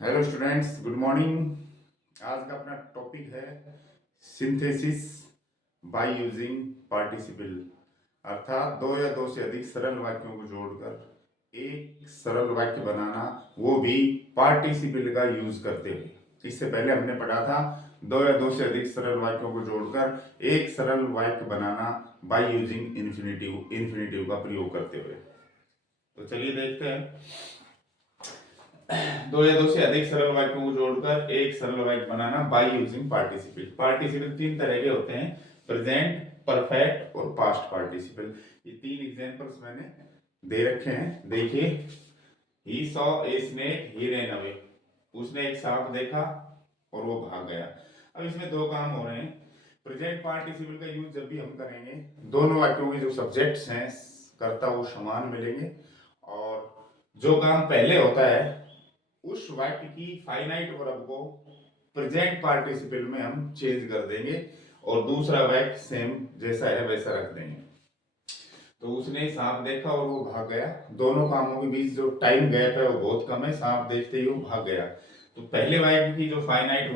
Hello students, good morning. आज का अपना टॉपिक है सिंथेसिस बाय यूजिंग पार्टिसिपल, अर्थात दो या दो से अधिक सरल वाक्यों को जोड़कर एक सरल वाक्य बनाना, वो भी पार्टिसिपल का यूज करते हुए। इससे पहले हमने पढ़ा था दो या दो से अधिक सरल वाक्यों को जोड़कर एक सरल वाक्य बनाना बाय यूजिंग इन्फिनेटिव का प्रयोग करते हुए। तो चलिए देखते हैं। दो या दो से अधिक सरल वाक्यों को जोड़कर एक सरल वाक्य बनाना बाय यूजिंग पार्टिसिपल। पार्टिसिपल तीन तरह के होते हैं, प्रेजेंट, परफेक्ट और पास्ट पार्टिसिपल। ये तीन एग्जांपल्स मैंने दे रखे हैं, देखिए। He saw a snake, he ran away. उसने एक सांप देखा और वो भाग गया। अब इसमें दो काम हो रहे हैं। प्रेजेंट पार्टिसिपल का यूज जब भी हम करेंगे, दोनों वाक्यों के जो सब्जेक्ट्स हैं, कर्ता वो समान मिलेंगे, और जो काम पहले होता है उस वाक्य की फाइनाइट वर्ब को प्रेजेंट पार्टिसिपल में हम चेंज कर देंगे और दूसरा वाक्य सेम जैसा है वैसा रख देंगे। तो उसने सांप देखा और वो भाग गया। दोनों कामों के बीच जो टाइम गैप है वो बहुत कम है। सांप देखते ही वो भाग गया। तो पहले वाक्य की जो फाइनाइट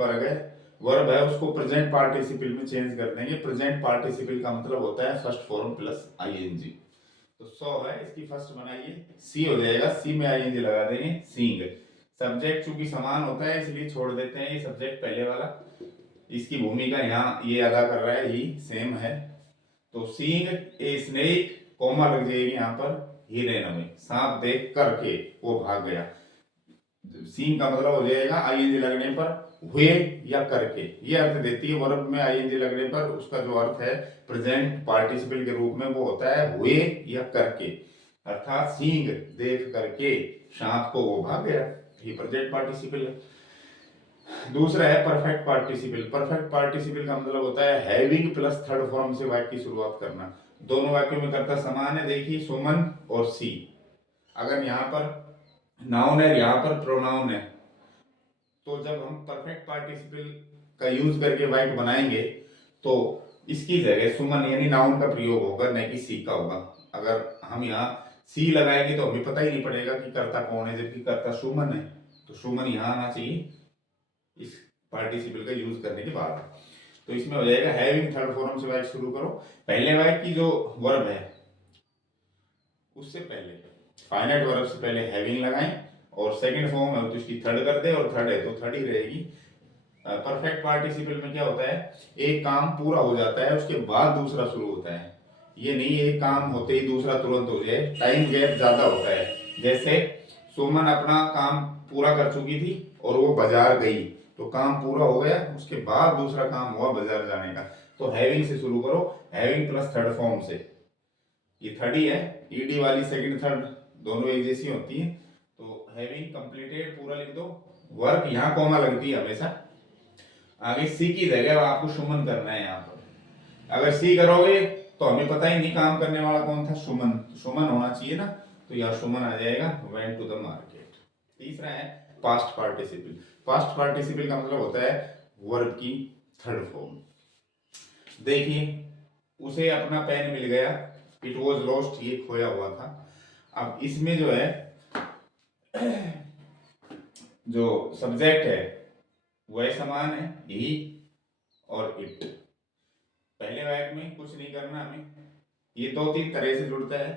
वर्ब है उसको प्रेजेंट पार्टिसिपल में चेंज कर देंगे। प्रेजेंट पार्टिसिपल का मतलब होता है फर्स्ट फॉर्म प्लस आईएनजी। तो सो है, इसकी फर्स्ट बनाइए, सी हो जाएगा, सी में आईएनजी लगा देंगे, सींग। सब्जेक्ट चूंकि समान होता है इसलिए छोड़ देते हैं, ये सब्जेक्ट पहले वाला, इसकी भूमिका यहाँ ये अदा कर रहा है, ही सेम है। तो सीइंग ए स्नेक, कॉमा लग जाएगी यहाँ पर, ही रैन अवे, सांप देख करके वो भाग गया। सीइंग का मतलब हो जाएगा आईएनजी लगने पर हुए या करके। ये अर्थ देती है वर्ब में आईएनजी लगने पर, उसका जो अर्थ है प्रेजेंट पार्टिसिपल के रूप में वो होता है हुए या करके। अर्थात सीइंग देख करके सांप को वो भाग गया, ये प्रेजेंट पार्टिसिपल है। दूसरा है परफेक्ट पार्टिसिपल। परफेक्ट पार्टिसिपल का मतलब होता है हैविंग प्लस थर्ड फॉर्म से वाक्य की शुरुआत करना। दोनों वाक्यों में कर्ता समान है, देखिए सुमन और सी। अगर यहाँ पर नाउन है, यहाँ पर प्रोनाउन है, तो जब हम परफेक्ट पार्टिसिपल का यूज करके वाक्य बनाएंगे तो इसकी जगह सुमन यानी नाउन का प्रयोग होगा, न कि सी का होगा। अगर हम यहाँ सी लगाएंगे तो हमें पता ही नहीं पड़ेगा कि कर्ता कौन है, जबकि कर्ता सुमन है। तो सुमन यहाँ आना चाहिए इस पार्टिसिपल का यूज करने के बाद। तो इसमें हो जाएगा हैविंग थर्ड फॉर्म से वाक्य शुरू करो। पहले वाक्य की जो वर्ब है उससे पहले फाइनाइट वर्ब से पहले हैविंग लगाएं, और सेकंड फॉर्म है तो इसकी थर्ड कर दे, और थर्ड है तो थर्ड ही रहेगी। परफेक्ट पार्टिसिपल में क्या होता है, एक काम पूरा हो जाता है उसके बाद दूसरा शुरू होता है। ये नहीं एक काम होते ही दूसरा तुरंत हो जाए, टाइम गैप ज्यादा होता है। जैसे सुमन अपना काम पूरा कर चुकी थी और वो बाजार गई, तो काम पूरा हो गया, उसके बाद दूसरा काम हुआ बाजार जाने का। तो हैविंग से शुरू करो, हैविंग प्लस थर्ड फॉर्म से। ये थर्ड ही है, ईडी वाली सेकंड थर्ड दोनों एक जैसी होती है। तो हैविंग कंप्लीटेड पूरा लिख दो, वर्क यहाँ कॉमा लगती है हमेशा। आगे सी की जगह आपको सुमन करना है यहाँ पर। अगर सी करोगे तो हमें पता ही नहीं काम करने वाला कौन था, सुमन। सुमन होना चाहिए ना, तो यहाँ सुमन आ जाएगा, वेंट टू द मार्केट। तीसरा है पास्ट पार्टिसिपल। पास्ट पार्टिसिपल का मतलब होता है वर्ब की थर्ड फॉर्म। देखिए उसे अपना पेन मिल गया, इट वॉज लॉस्ट, ये खोया हुआ था। अब इसमें जो है जो सब्जेक्ट है वह समान है, ही और इट। पहले वाक्य में कुछ नहीं करना हमें, ये दो तीन तरह से जुड़ता है।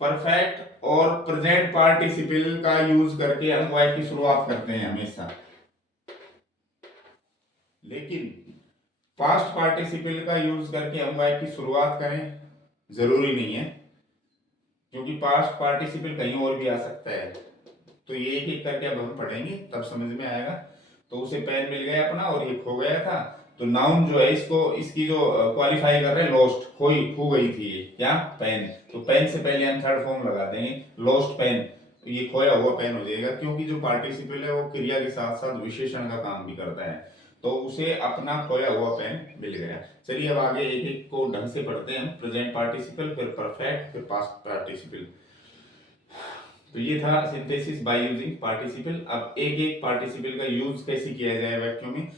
परफेक्ट और प्रेजेंट पार्टिसिपल का यूज करके हम वाक्य की शुरुआत करते हैं हमेशा, लेकिन पास्ट पार्टिसिपल का यूज करके हम वाक्य की शुरुआत करें जरूरी नहीं है, क्योंकि पास्ट पार्टिसिपल कहीं और भी आ सकता है। तो ये एक एक करके अब हम पढ़ेंगे तब समझ में आएगा। तो उसे पेन मिल गया अपना और ये खो गया था, तो नाउन जो है इसको इसकी जो क्वालिफाई कर रहे हैं लॉस्ट, खो गई थी ये क्या, पेन। तो पेन से पहले हम थर्ड फॉर्म लगा देंगे, लॉस्ट पेन। तो ये खोया हुआ पेन हो जाएगा, क्योंकि जो पार्टिसिपल है वो क्रिया के साथ साथ विशेषण का काम भी करता है। तो उसे अपना खोया हुआ पेन मिल गया। चलिए अब आगे एक एक को ढंग से पढ़ते हैं। प्रेजेंट पार्टिसिपल, फिर परफेक्ट, फिर पास्ट पार्टिसिपल। तो ये था सिंथेसिस बाय यूजिंग पार्टिसिपल। अब एक एक पार्टिसिपल का यूज कैसे किया जाए वाक्यों में।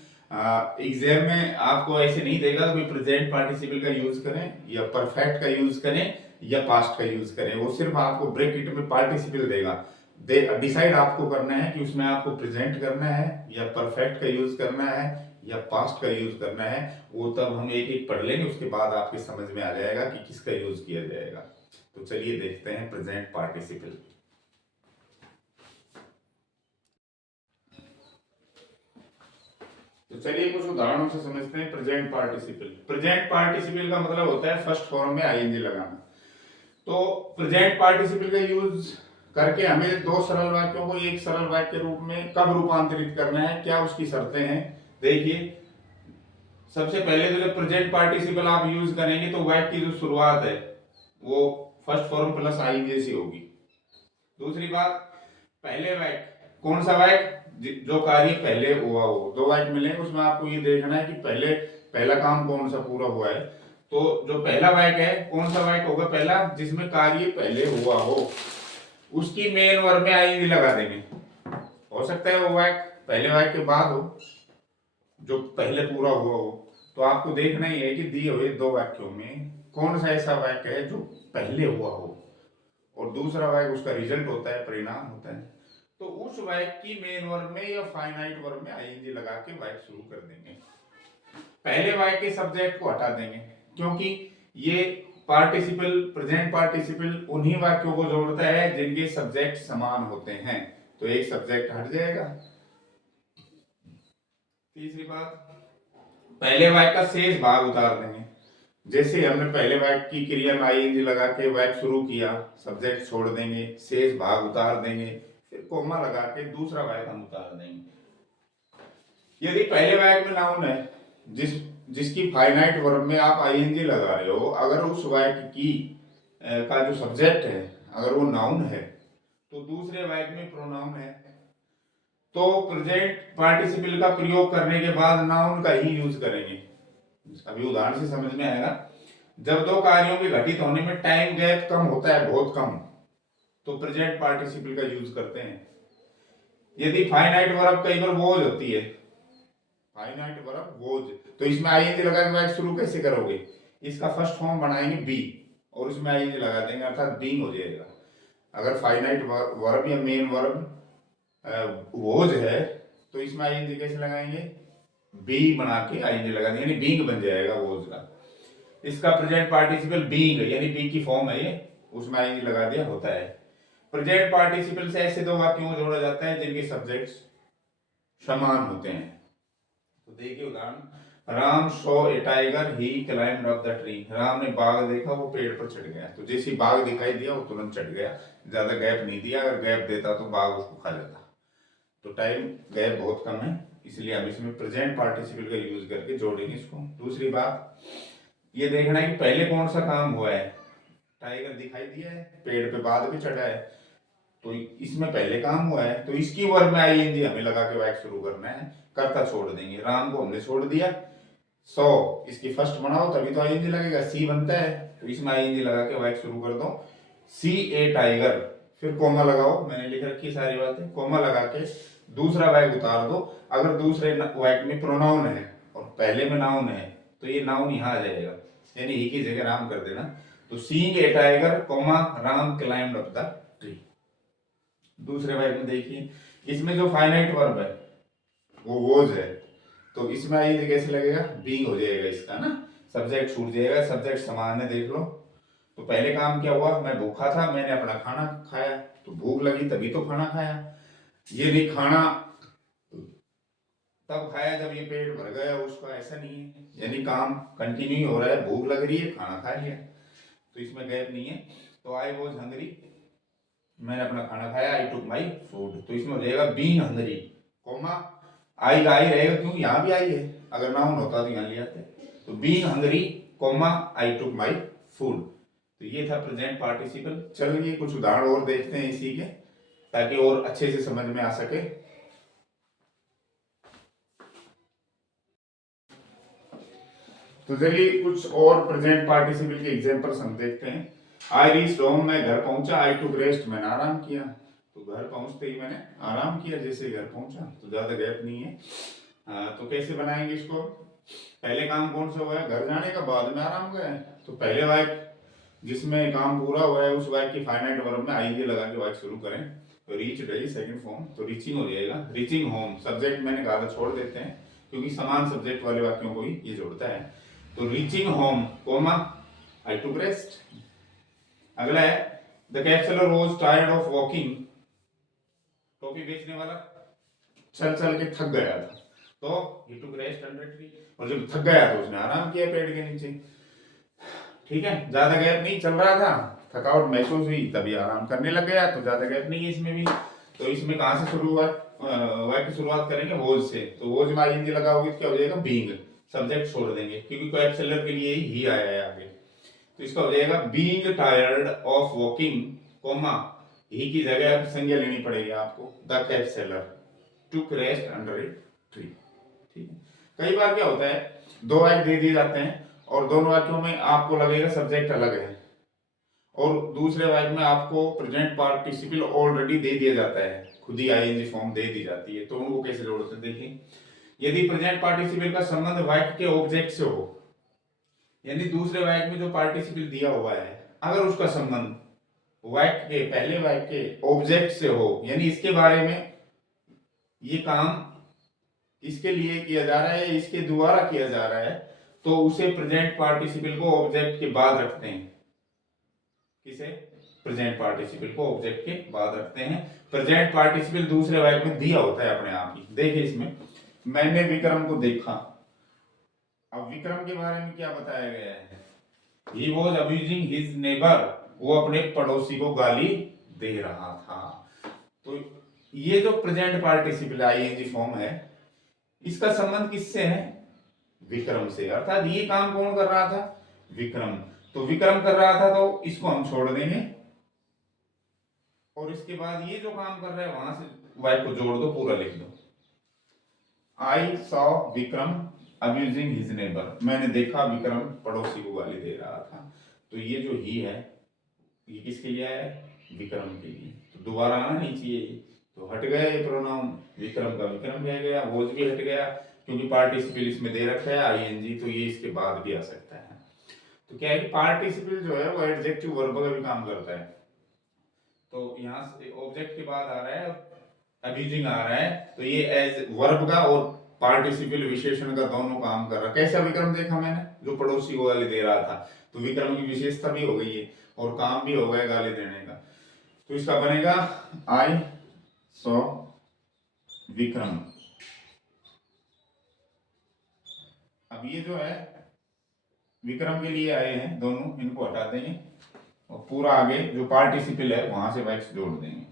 एग्जाम में आपको ऐसे नहीं देगा कि प्रेजेंट पार्टिसिपल का यूज करें या परफेक्ट का यूज करें या पास्ट का यूज करें, वो सिर्फ आपको ब्रैकेट में पार्टिसिपल देगा। डिसाइड आपको करना है कि उसमें आपको प्रेजेंट करना है या परफेक्ट का यूज करना है या पास्ट का यूज करना है। वो तब हम एक एक पढ़ लेंगे, उसके बाद आपके समझ में आ जाएगा कि किसका यूज किया जाएगा। तो चलिए देखते हैं प्रेजेंट पार्टिसिपल। तो चलिए कुछ उदाहरणों से समझते हैं प्रेजेंट पार्टिसिपल। प्रेजेंट पार्टिसिपल का मतलब होता है फर्स्ट फॉर्म में आईएनजी लगाना। तो प्रेजेंट पार्टिसिपल का यूज करके हमें दो सरल वाक्यों को एक सरल वाक्य के रूप में कब रूपांतरित करना है, क्या उसकी शर्तें हैं। देखिए, सबसे पहले तो जब प्रेजेंट पार्टिसिपल आप यूज करेंगे तो वाक्य की जो शुरुआत है वो फर्स्ट फॉर्म प्लस आईएनजी से होगी। दूसरी बात, पहले वाक्य कौन सा वाक्य, जो कार्य पहले हुआ हो। दो वाक्य मिलेंगे, उसमें आपको ये देखना है कि पहला काम कौन सा पूरा हुआ है। तो जो पहला वाक्य है, कौन सा वाक्य होगा पहला, जिसमें कार्य पहले हुआ हो, उसकी मेन वर्ब में आईएनजी लगा देंगे। हो सकता है वो वाक्य पहले वाक्य के बाद हो, जो पहले पूरा हुआ हो। तो आपको देखना ही है कि दिए हुए दो वाक्यों में कौन सा ऐसा वाक्य है जो पहले हुआ हो और दूसरा वाक्य उसका रिजल्ट होता है, परिणाम होता है। तो उस वाक्य की मेन वर्ब में या फाइनाइट वर्ब में आईएनजी लगा के वाक्य शुरू कर देंगे। पहले वाक्य के सब्जेक्ट को हटा देंगे, क्योंकि ये पार्टिसिपल, प्रेजेंट पार्टिसिपल उन्हीं वाक्यों को जोड़ता है जिनके सब्जेक्ट समान होते हैं। तो एक सब्जेक्ट हट जाएगा। तीसरी बात, पहले वाक्य का शेष भाग उतार देंगे। जैसे हमने पहले वाक्य की क्रिया में आईएनजी लगा के वाक्य शुरू किया, सब्जेक्ट छोड़ देंगे, शेष भाग उतार देंगे, फिर कोमा लगा के दूसरा वाक्य हम उतार देंगे। यदि पहले वाक्य में नाउन है जिसकी फाइनाइट वर्ब में आप आईएनजी लगा रहे हो, अगर उस वाक्य की का जो सब्जेक्ट है अगर वो नाउन है तो दूसरे वाक्य में प्रोनाउन है, तो प्रेजेंट पार्टिसिपल का प्रयोग करने के बाद नाउन का ही यूज करेंगे। अभी उदाहरण से समझ में आएगा। जब दो कार्यों के घटित होने में टाइम गैप कम होता है, बहुत कम, तो प्रेजेंट पार्टिसिपल का यूज करते हैं। यदि फाइनाइट वर्ब कई बार वोज होती है, फाइनाइट वर्ब वोज, तो इसमें आईएनजी लगा के वाक्य शुरू कैसे करोगे, इसका फर्स्ट फॉर्म बनाएंगे बी और उसमें आईएनजी लगा देंगे, अर्थात बीइंग हो जाएगा। अगर फाइनाइट वर्ब या मेन वर्ब वोज है तो इसमें आईएनजी कैसे लगाएंगे, बी बना के आईएनजी लगा देंगे, यानी बीइंग बन जाएगा वोज का। इसका प्रेजेंट पार्टिसिपल बीइंग यानी बी की फॉर्म है ये, उसमें आईएनजी लगा दिया, होता है। प्रेजेंट पार्टिसिपल से ऐसे दो वाक्यों को जोड़ा जाता है जिनके सब्जेक्ट्स समान होते हैं। तो देखिए उदाहरण, Ram saw a tiger, he climbed up the tree. Ram ने बाघ देखा, वो पेड़ पर चढ़ गया। तो जैसे ही बाघ दिखाई दिया वो तुरंत चढ़ गया, ज्यादा गैप नहीं दिया। अगर गैप देता तो बाघ उसको खा जाता। तो टाइम गैप बहुत कम है, इसलिए हम इसमें प्रेजेंट पार्टिसिपल का यूज करके जोड़ेंगे इसको। दूसरी बात, ये देखना है कि पहले कौन सा काम हुआ है। टाइगर दिखाई दिया है, पेड़ पे बाघ भी चढ़ा है, तो इसमें पहले काम हुआ है, तो इसकी वर्ब में आईएनजी हमें लगा के वाक्य शुरू करना है। कर्ता छोड़ देंगे, राम को हमने छोड़ दिया, सो इसकी फर्स्ट बनाओ तभी तो आईएनजी लगेगा, सी बनता है, तो इसमें आईएनजी लगा के वाक्य शुरू कर दो, सी ए टाइगर, फिर कोमा लगाओ, मैंने लिख रखी सारी बातें, कोमा लगा के दूसरा वाक्य उतार दो। अगर दूसरे वाक्य में प्रोनाउन है और पहले में नाउन है तो ये नाउन यहाँ आ जाएगा, यानी ही की जगह राम कर देना। तो seeing a tiger comma Ram climbed up the tree. दूसरे वाक्य में देखिए, इसमें जो फाइनाइट वर्ब है वो वोज है, तो इसमें आईएनजी कैसे लगेगा, बीइंग हो जाएगा इसका ना, सब्जेक्ट छूट जाएगा, सब्जेक्ट समान है, देख लो। तो पहले काम क्या हुआ, मैं भूखा था, मैंने अपना खाना खाया, तो भूख लगी तभी तो खाना खाया। ये नहीं खाना तब खाया जब ये पेट भर गया उसका, ऐसा नहीं है, यानी काम कंटिन्यू हो रहा है, भूख लग रही है, खाना खा लिया, तो इसमें गैप नहीं है। तो आई वॉज हंग्री, मैंने अपना खाना खाया, आई टुक माई फूड, तो इसमें हो जाएगा बीइंग हंग्री, कोमा आई का आई रहेगा, क्योंकि यहाँ भी आई है, अगर नाउन होता तो यहाँ ले आते। तो being hungry comma I took my food. तो ये था प्रेजेंट पार्टिसिपल। चलिए कुछ उदाहरण और देखते हैं इसी के, ताकि और अच्छे से समझ में आ सके। तो चलिए कुछ और प्रेजेंट पार्टिसिपल के एग्जांपल्स हम देखते हैं। आई रीच्ड होम, मैं घर पहुंचा, आई टुक रेस्ट, मैंने आराम किया। तो घर पहुंचते ही मैंने आराम किया, जैसे घर पहुंचा, तो ज्यादा गैप नहीं है। तो कैसे बनाएंगे इसको, पहले काम कौन सा हुआ है, घर जाने का, बाद में आराम गए। तो पहले वाक्य जिसमें काम पूरा हुआ है उस वाक्य की फाइनाइट वर्ब में आईएनजी लगा के वाक्य शुरू करें। तो रीच्ड है सेकंड फॉर्म, तो रीचिंग हो जाएगा। रीचिंग होम, सब्जेक्ट मैंने कहा था छोड़ देते हैं क्योंकि समान सब्जेक्ट वाले वाक्यों को ही ये जोड़ता है। तो reaching home coma I took rest. अगला है the cap seller was tired of walking. Toffee बेचने वाला चल चल के थक गया था, तो ही टुक रेस्ट अंडर ट्री। और जब थक गया तो उसने आराम किया पेड़ के नीचे। ठीक है, ज्यादा गैप नहीं चल रहा था, थकावट महसूस हुई तभी आराम करने लग गया, तो ज्यादा गैप नहीं है इसमें भी। तो इसमें कहां से शुरुआत वाक्य की शुरुआत करेंगे वॉज से, तो वॉज में आईएनजी लगा होगी तो क्या हो जाएगा बीइंग, सब्जेक्ट छोड़ देंगे क्योंकि कैब सेलर के लिए ही आया है आगे। तो इसका हो जाएगा being tired of walking comma he की जगह संज्ञा लेनी पड़ेगी आपको, the cap seller took rest under a tree. ठीक है, कई बार क्या होता है दो वाक्य दे दिए जाते हैं और दोनों वाक्यों में आपको लगेगा सब्जेक्ट अलग है और दूसरे वाक्य में आपको प्रेजेंट पार्टिसिपल ऑलरेडी दे दिया जाता है, खुद ही आईएनजी फॉर्म दे दी जाती है। तो उनको कैसे जोड़ते हैं देखिए, यदि प्रेजेंट पार्टिसिपल का संबंध वाक्य के ऑब्जेक्ट से हो, यानी दूसरे वाक्य में जो पार्टिसिपल दिया हुआ है अगर उसका संबंध वाक्य के पहले वाक्य के ऑब्जेक्ट से हो, यानी इसके बारे में ये काम इसके लिए किया जा रहा है, इसके द्वारा किया जा रहा है, तो उसे प्रेजेंट पार्टिसिपल को ऑब्जेक्ट के बाद रखते हैं। किसे? प्रेजेंट पार्टिसिपल को ऑब्जेक्ट के बाद रखते हैं। प्रेजेंट पार्टिसिपल दूसरे वाक्य में दिया होता है अपने आप ही। देखिए इसमें मैंने विक्रम को देखा, अब विक्रम के बारे में क्या बताया गया है, he was abusing his neighbour, वो अपने पड़ोसी को गाली दे रहा था। तो ये जो प्रेजेंट पार्टिसिपल आईएनजी फॉर्म है इसका संबंध किससे है? विक्रम से, अर्थात ये काम कौन कर रहा था? विक्रम। तो विक्रम कर रहा था तो इसको हम छोड़ देंगे और इसके बाद ये जो काम कर रहा है वहां से वाई को जोड़ दो, पूरा लिख दो। I saw Vikram abusing his neighbour, मैंने देखा विक्रम पड़ोसी को गाली दे रहा था। तो ये जो ही है ये किसके लिए आया है? विक्रम के लिए। तो दोबारा आना नहीं चाहिए, तो हट गया ये प्रोनाउन, विक्रम का विक्रम रह गया, वोज भी हट गया क्योंकि पार्टिसिपल इसमें दे रखा है आईएनजी, तो ये इसके बाद भी आ सकता है। तो क्या है कि पार्टिसिपल जो है वो एडजेक्टिव वर्ब का भी काम करता है। तो यहाँ से ऑब्जेक्ट के बाद आ रहा है अब्यूजिंग आ रहा है, तो ये एज वर्ब का और पार्टिसिपल विशेषण का दोनों काम कर रहा है। कैसा विक्रम देखा मैंने? जो पड़ोसी को गाली दे रहा था, तो विक्रम की विशेषता भी हो गई है और काम भी हो गया गाली देने का। तो इसका बनेगा आई सॉ विक्रम। अब ये जो है विक्रम के लिए आए हैं दोनों, इनको हटा देंगे और पूरा आगे जो पार्टिसिपल है वहां से वैक्स जोड़ देंगे।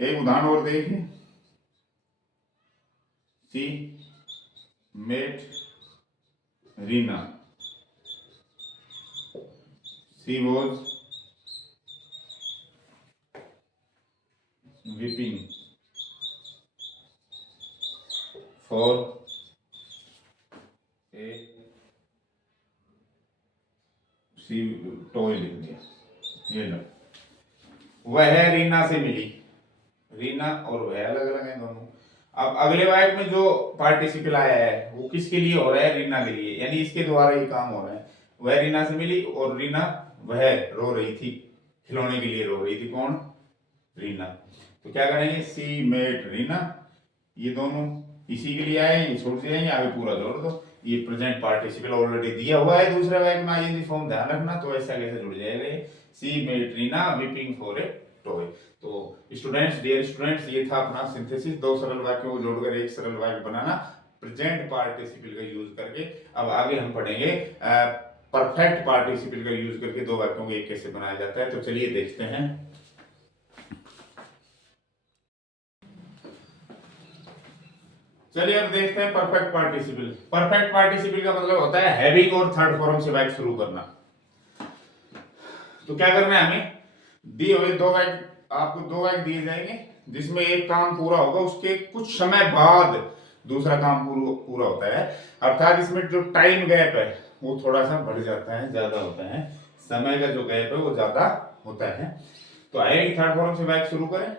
एक उदाहरण और देखिए, she met Reena, she was weeping for a she toy लिख दिया। ये लो, वह रीना से मिली, रीना और वह अलग अलग हैं दोनों। अब अगले वाक्य में जो पार्टिसिपल आया है वो किसके लिए हो रहा है? रीना के लिए, यानी इसके द्वारा ये काम हो रहा है। वह रीना से मिली और रीना वह रो रही थी, खिलौने के लिए रो रही थी। कौन? रीना। तो क्या करेंगे? सी मेट रीना, ये दोनों इसी के लिए आए, ये छोड़ जाएंगे, आगे पूरा जोड़ दो। ये प्रेजेंट पार्टिसिपल ऑलरेडी दिया हुआ है दूसरे वाक्य में आईएनजी फॉर्म, ध्यान रखना। तो ऐसा कैसे जुड़ जाएगा ये? She met Reena weeping for a toy. तो स्टूडेंट्स, डियर स्टूडेंट्स, ये था अपना सिंथेसिस, दो सरल वाक्यों को जोड़कर एक सरल वाक्य बनाना प्रेजेंट पार्टिसिपल का यूज करके। अब आगे हम पढ़ेंगे परफेक्ट पार्टिसिपल का यूज करके दो वाक्यों को एक कैसे बनाया जाता है। तो चलिए देखते हैं। चलिए अब देखते हैं परफेक्ट पार्टिसिपल। परफेक्ट पार्टिसिपल का मतलब होता है हैविंग और थर्ड फॉर्म से वाक्य शुरू करना। तो क्या करना है हमें? दिए हुए दो वाक्य, आपको दो वाक्य दिए जाएंगे जिसमें एक काम पूरा होगा, उसके कुछ समय बाद दूसरा काम पूरा होता है। अर्थात इसमें जो टाइम गैप है वो थोड़ा सा बढ़ जाता है, ज्यादा होता है, समय का जो गैप है वो ज्यादा होता है। तो आए थर्ड फॉर्म से वाक्य शुरू करें।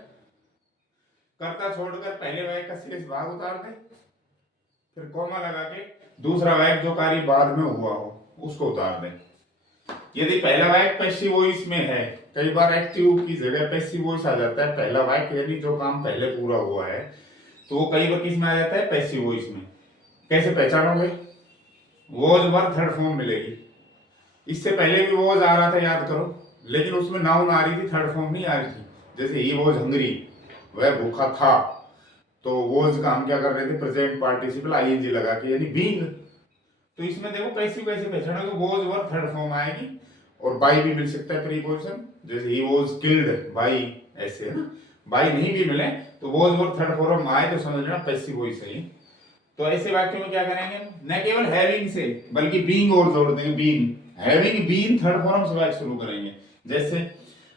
कर्ता छोड़कर पहले वाक्य का शेष भाग उतार दें, फिर कॉमा लगा के दूसरा वाक्य जो कार्य बाद में हुआ हो उसको उतार दें। यदि पहला वाक्य पैसिव वॉइस में है, कई बार एक्टिव की जगह पैसिव वॉइस आ जाता है, पहला वाक्य यानी जो काम पहले पूरा हुआ है तो वो कई बार किस में आ जाता है, पैसिव वॉइस में। कैसे पहचानोगे, वॉज वर्ब थर्ड फॉर्म मिलेगी। इससे पहले भी वॉज आ रहा था, याद करो, लेकिन उसमें नाउन आ रही थी, थर्ड फॉर्म नहीं आ रही थी। जैसे ही वॉज हंग्री, वह भूखा था, तो वॉज का हम क्या कर रहे थे, प्रेजेंट पार्टिसिपल आईएनजी लगा के, यानी बीइंग। तो इसमें देखो पैसिव कैसे पहचानोगे, वॉज वर्ब थर्ड फॉर्म आएगी, और बाई भी मिल सकता है प्रीपोजिशन, जैसे ही वॉज किल्ड बाई, ऐसे है ना। बाई नहीं भी मिले तो वॉज वर्ब थर्ड फॉर्म आए तो समझ लेना पैसिव वॉइस है। तो ऐसे वाक्यों में क्या करेंगे, न केवल हैविंग से बल्कि बीइंग और जोड़ देंगे, being, having been third form से वाक्य शुरू करेंगे। जैसे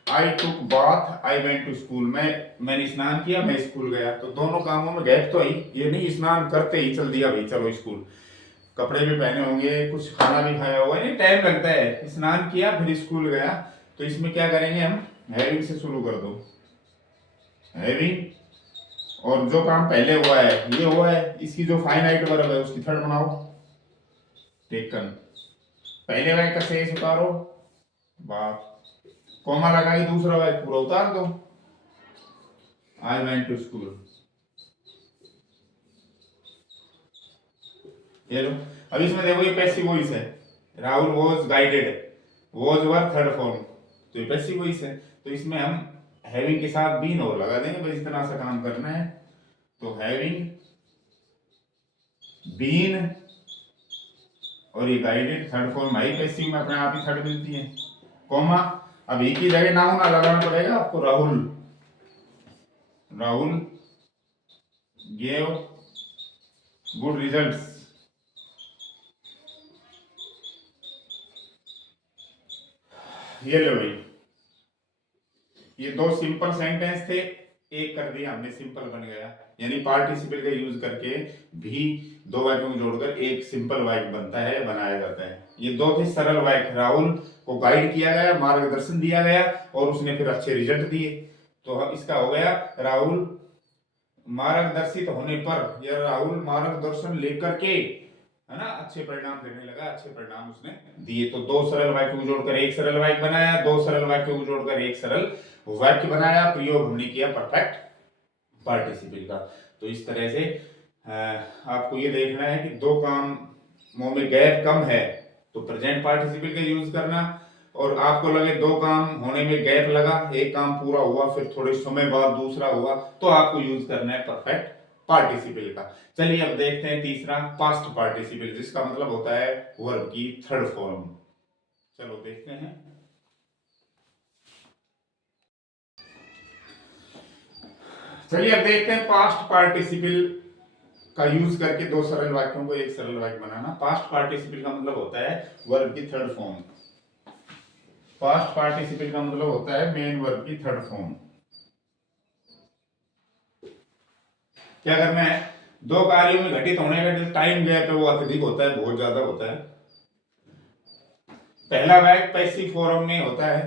I took bath I went to school, मैंने स्नान किया, मैं स्कूल गया। तो दोनों कामों में गैप तो आई, ये नहीं स्नान करते ही चल दिया भाई चलो स्कूल, कपड़े भी पहने होंगे, कुछ खाना भी खाया होगा, नहीं टाइम लगता है, स्नान किया फिर स्कूल गया। तो इसमें क्या करेंगे हम, हैविंग से शुरू कर दो, हैविंग, और जो काम पहले हुआ है ये हुआ है, इसकी जो फाइनाइट वर्ब है उसकी थर्ड बनाओ, टेकन, पहले वाक्य का शेष उतारो, बात, कॉमा लगा के दूसरा वाक्य पूरा उतार दो, आई वेंट टू स्कूल। ये लो, अब इसमें देखो ये पैसिव वॉइस है, Rahul was guided, was verb third form, तो ये पैसिव वॉइस है। तो इसमें हम हैविंग के साथ बीन और लगा देंगे, बस इस तरह से काम करना है। तो हैविंग बीन और ये guided third form I, passive में अपने आप ही थर्ड मिलती है, कॉमा, अब एक ही जगह नाउन लगाना पड़ेगा आपको, Rahul, Rahul gave good results. ये लो भाई, ये दो सिंपल सेंटेंस थे, एक कर दिया हमने, सिंपल बन गया, यानी पार्टिसिपल का यूज करके भी दो वाक्यों को जोड़कर एक सिंपल वाक्य बनता है, बनाया जाता है। ये दो थे सरल वाक्य, राहुल को गाइड किया गया, मार्गदर्शन दिया गया और उसने फिर अच्छे रिजल्ट दिए। तो इसका हो गया, राहुल मार्गदर्शित होने पर, या राहुल मार्गदर्शन लेकर के, है ना, अच्छे परिणाम देने लगा, अच्छे परिणाम उसने दिए। तो दो सरल वाक्य को जोड़कर एक सरल वाक्य बनाया, दो सरल वाक्य को जोड़कर एक सरल वाक्य बनाया, प्रयोग हमने किया परफेक्ट पार्टिसिपल का। तो इस तरह से आपको ये देखना है कि दो कामों में गैप कम है तो प्रेजेंट पार्टिसिपल का यूज करना, और आपको लगे दो काम होने में गैप लगा, एक काम पूरा हुआ फिर थोड़े समय बाद दूसरा हुआ, तो आपको यूज करना है परफेक्ट पार्टिसिपल का। चलिए अब देखते हैं तीसरा, पास्ट पार्टिसिपल, जिसका मतलब होता है वर्ब की थर्ड फॉर्म। चलो देखते हैं। चलिए अब देखते हैं पास्ट पार्टिसिपल का यूज करके दो सरल वाक्यों को एक सरल वाक्य बनाना। पास्ट पार्टिसिपल का मतलब होता है वर्ब की थर्ड फॉर्म, पास्ट पार्टिसिपल का मतलब होता है मेन वर्ब की थर्ड फॉर्म। क्या करना है, दो कार्यों में घटित होने का जो टाइम गैप है वो अत्यधिक होता है, बहुत ज्यादा होता है। पहला वाक्य पैसिव फॉर्म में होता है,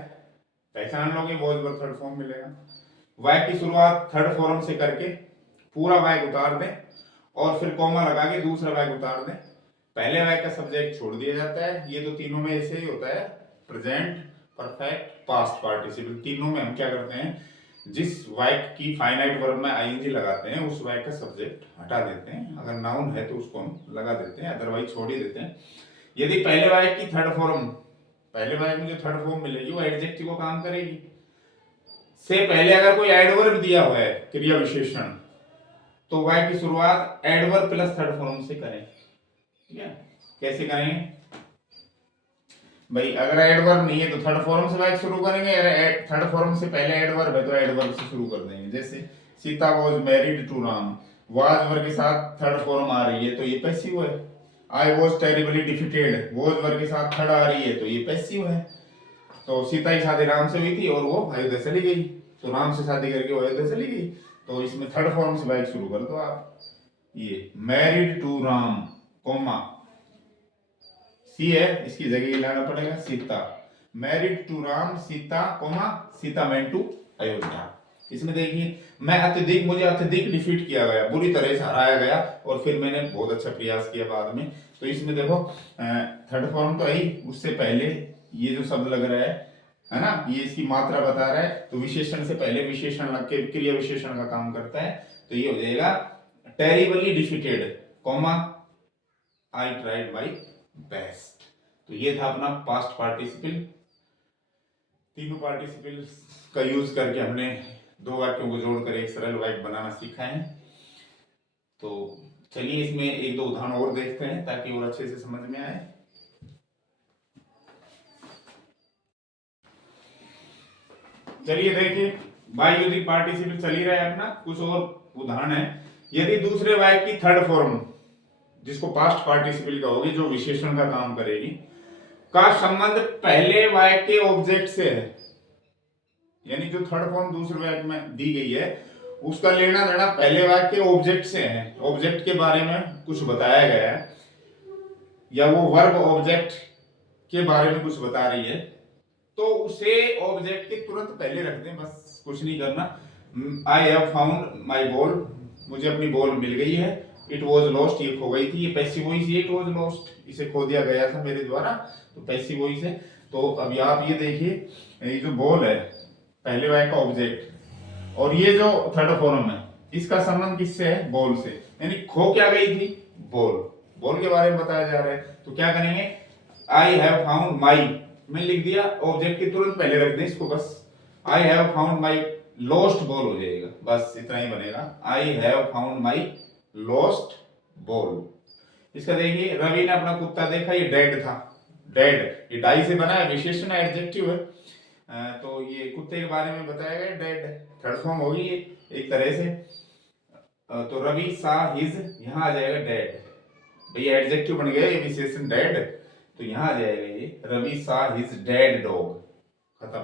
पहचान लोगे, वॉज वर्ब थर्ड फॉर्म मिलेगा। वाक्य की शुरुआत थर्ड फॉर्म से करके पूरा वाक्य उतार दें और फिर कॉमा लगा के दूसरा वाक्य उतार दें, पहले वाक्य का सब्जेक्ट छोड़ दिया जाता है। ये तो तीनों में ऐसे ही होता है, प्रेजेंट, परफेक्ट, पास्ट पार्टिसिपल, तीनों में हम क्या करते हैं, जिस वाक्य की फाइनाइट वर्ब में आईएनजी लगाते हैं उस वाक्य का सब्जेक्ट हटा देते हैं, अगर नाउन है तो उसको हम लगा देते हैं, अदरवाइज छोड़ ही देते हैं। यदि पहले वाक्य की थर्ड फॉर्म, पहले वाक्य में जो थर्ड फॉर्म मिलेगी वो एडजेक्टिव को काम करेगी, से पहले अगर कोई एडवर्ब दिया हुआ है क्रिया विशेषण, तो वाक्य की शुरुआत एडवर्ब प्लस थर्ड फॉर्म से करें। ठीक है, कैसे करेंगे भाई, अगर एडवर्ब नहीं है तो थर्ड फॉर्म से वाक्य शुरू करेंगे, अगर थर्ड फॉर्म से पहले एडवर्ब है तो एडवर्ब से शुरू कर देंगे। जैसे Sita was married to Ram, was verb के साथ थर्ड फॉर्म आ रही है तो ये पैसिव है। I was terribly defeated, was verb के साथ थर्ड आ रही है तो ये पैसिव है। तो सीता की शादी राम से हुई थी और वो अयोध्या चली गई, तो राम से शादी करके वो अयोध्या चली गई, तो इसमें थर्ड फॉर्म से वाक्य शुरू कर दो आप। ये married to Ram, comma, she है, इसकी जगह लाना पड़ेगा Sita, married to Ram Sita, comma, Sita went to Ayodhya. इसमें देखिए मुझे अत्यधिक डिफीट किया गया, बुरी तरह से हराया गया और फिर मैंने बहुत अच्छा प्रयास किया बाद में। तो इसमें देखो थर्ड फॉर्म तो आई, उससे पहले ये जो शब्द लग रहा है ना, ये इसकी मात्रा बता रहा है, तो विशेषण से पहले विशेषण लग के क्रिया विशेषण का काम करता है। तो ये हो जाएगा terribly defeated, comma I tried my best. तो ये था अपना पास्ट पार्टिसिपल। तीनों पार्टिसिपल का यूज करके हमने दो वाक्यों को जोड़कर एक सरल वाक्य बनाना सीखा है। तो चलिए इसमें एक दो उदाहरण और देखते हैं ताकि और अच्छे से समझ में आए। चलिए देखिए, बाय यूजिंग पार्टिसिपल चल ही रहा है अपना, कुछ और उदाहरण है। यदि दूसरे वाक्य की थर्ड फॉर्म, जिसको पास्ट पार्टिसिपल का होगी, जो विशेषण का काम करेगी, का संबंध पहले वाक्य के ऑब्जेक्ट से है, यानी जो थर्ड फॉर्म दूसरे वाक्य में दी गई है उसका लेना देना पहले वाक्य के ऑब्जेक्ट से है, ऑब्जेक्ट के बारे में कुछ बताया गया है, या वो वर्ब ऑब्जेक्ट के बारे में कुछ बता रही है, तो उसे ऑब्जेक्ट के तुरंत पहले रख दें, बस कुछ नहीं करना। I have found my ball, मुझे अपनी बॉल मिल गई है। इट वॉज लॉस्ट, ये खो गई थी, ये पैसिव वॉइस है, इट वॉज लॉस्ट, इसे खो दिया गया था मेरे द्वारा, तो पैसिव वॉइस है। तो अभी आप ये देखिए, ये जो बॉल है पहले वाक्य का ऑब्जेक्ट, और ये जो थर्ड फॉर्म है इसका संबंध किससे है? बॉल से, यानी खो क्या गई थी? बॉल, बॉल के बारे में बताया जा रहा है। तो क्या करेंगे, आई हैव फाउंड माई, मैं लिख दिया, ऑब्जेक्ट के तुरंत पहले रख दें इसको, बस I have found my lost ball हो जाएगा, बस इतना ही बनेगा, I have found my lost ball. इसका देखिए, रवि ने अपना कुत्ता देखा, ये डेड था, डेड, ये डाई से बना है, विशेषण एडजेक्टिव है, तो ये कुत्ते के बारे में बताया गया, डेड थर्ड फॉर्म होगी एक तरह से। तो रवि सा हिज, यहाँ आ जाएगा डेड, भैया एडजेक्टिव बन गया, ये विशेषण डेड, तो यहाँ आ जाएगा ये रवि सा हिज डेड डॉग, खत्म।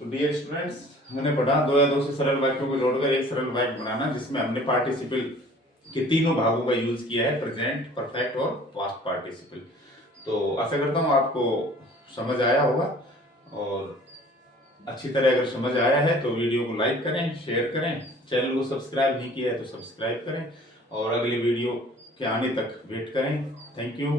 तो डियर स्टूडेंट्स, हमने पढ़ा दो या दो से सरल वाक्यों को जोड़कर एक सरल वाक्य बनाना, जिसमें हमने पार्टिसिपल के तीनों भागों का यूज किया है, प्रेजेंट, परफेक्ट और पास्ट पार्टिसिपल। तो आशा करता हूँ आपको समझ आया होगा, और अच्छी तरह अगर समझ आया है तो वीडियो को लाइक करें, शेयर करें, चैनल को सब्सक्राइब नहीं किया है तो सब्सक्राइब करें, और अगले वीडियो के आने तक वेट करें। Thank you.